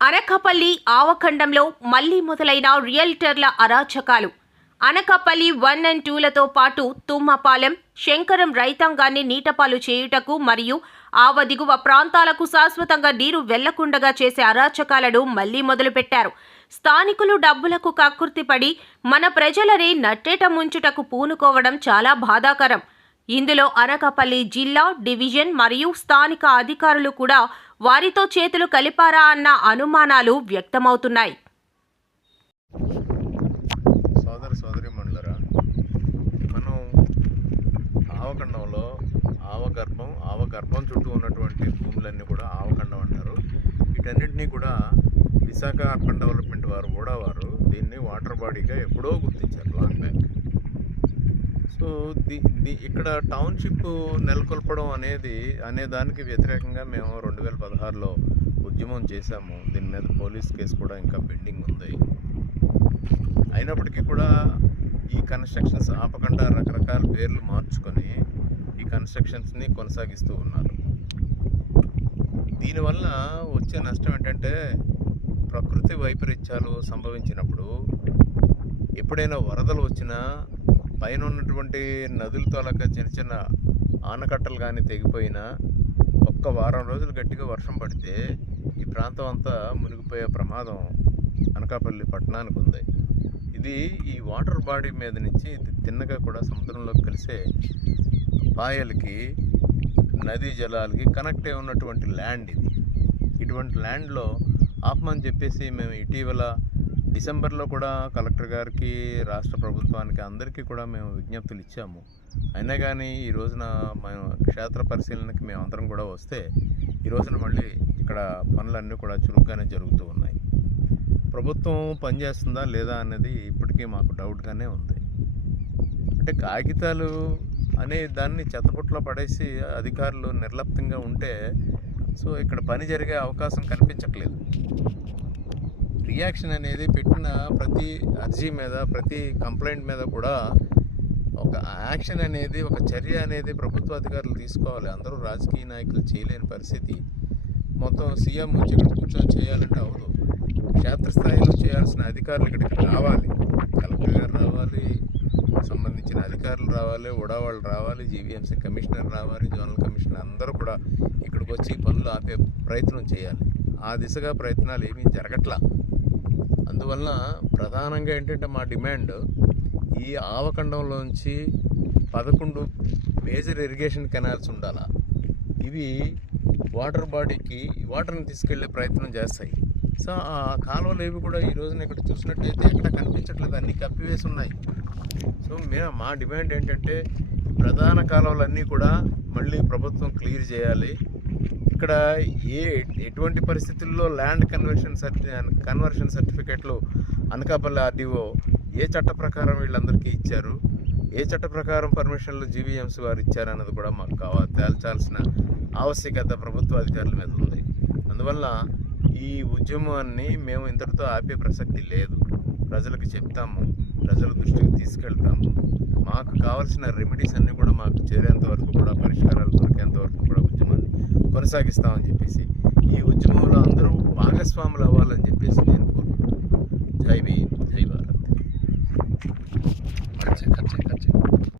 అనకాపల్లి ఆవఖండంలో మళ్ళీ మొదలైన రియల్టర్ల అరాచకాలు. అనకాపల్లి వన్ అండ్ టూలతో పాటు తుమ్మపాలెం శంకరం రైతాంగాన్ని నీటపాలు చేయుటకు మరియు ఆవ దిగువ ప్రాంతాలకు శాశ్వతంగా నీరు వెళ్ళకుండగా చేసే అరాచకాలను మళ్ళీ మొదలుపెట్టారు. స్థానికులు డబ్బులకు కక్కుర్తిపడి మన ప్రజలని నట్టేట ముంచుటకు పూనుకోవడం చాలా బాధాకరం. ఇందులో అనకాపల్లి జిల్లా డివిజన్ మరియు స్థానిక అధికారులు కూడా వారితో చేతులు కలిపారా అన్న అనుమానాలు వ్యక్తమవుతున్నాయి. సోదర సోదరి మండలరా మనం ఆవఖండంలో ఆవగర్భం ఆవగర్భం చుట్టూ ఉన్నటువంటి భూములన్నీ కూడా ఆవకండం అంటారు. వీటన్నిటినీ కూడా విశాఖ అర్బన్ డెవలప్మెంట్ వారు కూడా వారు దీన్ని వాటర్ బాడీగా ఎప్పుడో గుర్తించారు long back. So the the ఇక్కడ టౌన్షిప్ నెలకొల్పడం అనేది అనే దానికి వ్యతిరేకంగా మేము రెండు వేల పదహారులో ఉద్యమం చేశాము. దీని మీద పోలీస్ కేసు కూడా ఇంకా పెండింగ్ ఉంది. అయినప్పటికీ కూడా ఈ కన్స్ట్రక్షన్స్ ఆపకుండా రకరకాల పేర్లు మార్చుకొని ఈ కన్స్ట్రక్షన్స్ని కొనసాగిస్తూ ఉన్నారు. దీనివల్ల వచ్చే నష్టం ఏంటంటే ప్రకృతి వైపరీత్యాలు సంభవించినప్పుడు ఎప్పుడైనా వరదలు వచ్చినా పైన ఉన్నటువంటి నదుల తోలక చిన్న చిన్న ఆనకట్టలు కానీ తెగిపోయినా ఒక్క వారం రోజులు గట్టిగా వర్షం పడితే ఈ ప్రాంతం అంతా మునిగిపోయే ప్రమాదం అనకాపల్లి పట్టణానికి ఉంది. ఇది ఈ వాటర్ బాడీ మీద నుంచి ఇది తిన్నగా కూడా సముద్రంలోకి కలిసే పాయలకి నదీ జలాలకి కనెక్ట్ అయి ఉన్నటువంటి ల్యాండ్ ఇది. ఇటువంటి ల్యాండ్లో ఆపమని చెప్పేసి మేము ఇటీవల డిసెంబర్లో కూడా కలెక్టర్ గారికి రాష్ట్ర ప్రభుత్వానికి అందరికీ కూడా మేము విజ్ఞప్తులు ఇచ్చాము. అయినా కానీ ఈ రోజున మేము క్షేత్ర పరిశీలనకి మేము అందరం కూడా వస్తే ఈ రోజున మళ్ళీ ఇక్కడ పనులన్నీ కూడా చురుగ్గానే జరుగుతూ ఉన్నాయి. ప్రభుత్వం పనిచేస్తుందా లేదా అనేది ఇప్పటికీ మాకు డౌట్గానే ఉంది. అంటే కాగితాలు అనే దాన్ని చెత్తపుట్లో పడేసి అధికారులు నిర్లప్తంగా ఉంటే సో ఇక్కడ పని జరిగే అవకాశం కనిపించట్లేదు. రియాక్షన్ అనేది పెట్టిన ప్రతి అర్జీ మీద ప్రతి కంప్లైంట్ మీద కూడా ఒక యాక్షన్ అనేది ఒక చర్య అనేది ప్రభుత్వ అధికారులు తీసుకోవాలి. అందరూ రాజకీయ నాయకులు చేయలేని పరిస్థితి. మొత్తం సీఎం వచ్చి ఇక్కడ కూర్చొని చేయాలంటే అవదు. క్షేత్రస్థాయిలో చేయాల్సిన అధికారులు ఇక్కడికి రావాలి. కలెక్టర్ గారు రావాలి సంబంధించిన అధికారులు రావాలి ఉడా వాళ్ళు రావాలి జీవీఎంసీ కమిషనర్ రావాలి జోనల్ కమిషనర్ అందరూ కూడా ఇక్కడికి వచ్చి పనులు ఆపే ప్రయత్నం చేయాలి. ఆ దిశగా ప్రయత్నాలు ఏమీ జరగట్లా. అందువలన ప్రధానంగా ఏంటంటే మా డిమాండ్ ఈ ఆవఖండంలోంచి పదకొండు మేజర్ ఇరిగేషన్ కెనాల్స్ ఉండాలా. ఇవి వాటర్ బాడీకి వాటర్ని తీసుకెళ్ళే ప్రయత్నం చేస్తాయి. సో ఆ కాలువలు ఏవి కూడా ఈ రోజున ఇక్కడ చూసినట్లయితే ఎక్కడ కనిపించట్లేదు. అన్నీ కప్పివేసి ఉన్నాయి. సో మేము మా డిమాండ్ ఏంటంటే ప్రధాన కాలువలన్నీ కూడా మళ్ళీ ప్రభుత్వం క్లియర్ చేయాలి. ఇక్కడ ఏ ఎటువంటి పరిస్థితుల్లో ల్యాండ్ కన్వర్షన్ సర్టి కన్వర్షన్ సర్టిఫికెట్లు అనకాపల్లి ఆర్డీఓ ఏ చట్ట ప్రకారం వీళ్ళందరికీ ఇచ్చారు? ఏ చట్ట ప్రకారం పర్మిషన్లు జీవీఎంసీ వారు ఇచ్చారన్నది కూడా మాకు కావాలి తేల్చాల్సిన ఆవశ్యకత ప్రభుత్వ అధికారుల మీద ఉంది. అందువల్ల ఈ ఉద్యమాన్ని మేము ఇంతటితో ఆపే ప్రసక్తి లేదు. ప్రజలకు చెప్తాము ప్రజల దృష్టికి తీసుకెళ్తాము. మాకు కావాల్సిన రెమెడీస్ అన్నీ కూడా మాకు చేరేంత వరకు కూడా పరిష్కారాలు దొరికేంత వరకు కూడా ఉద్యమాన్ని కొనసాగిస్తామని చెప్పేసి ఈ ఉద్యమంలో అందరూ భాగస్వాములు అవ్వాలని చెప్పేసి నేను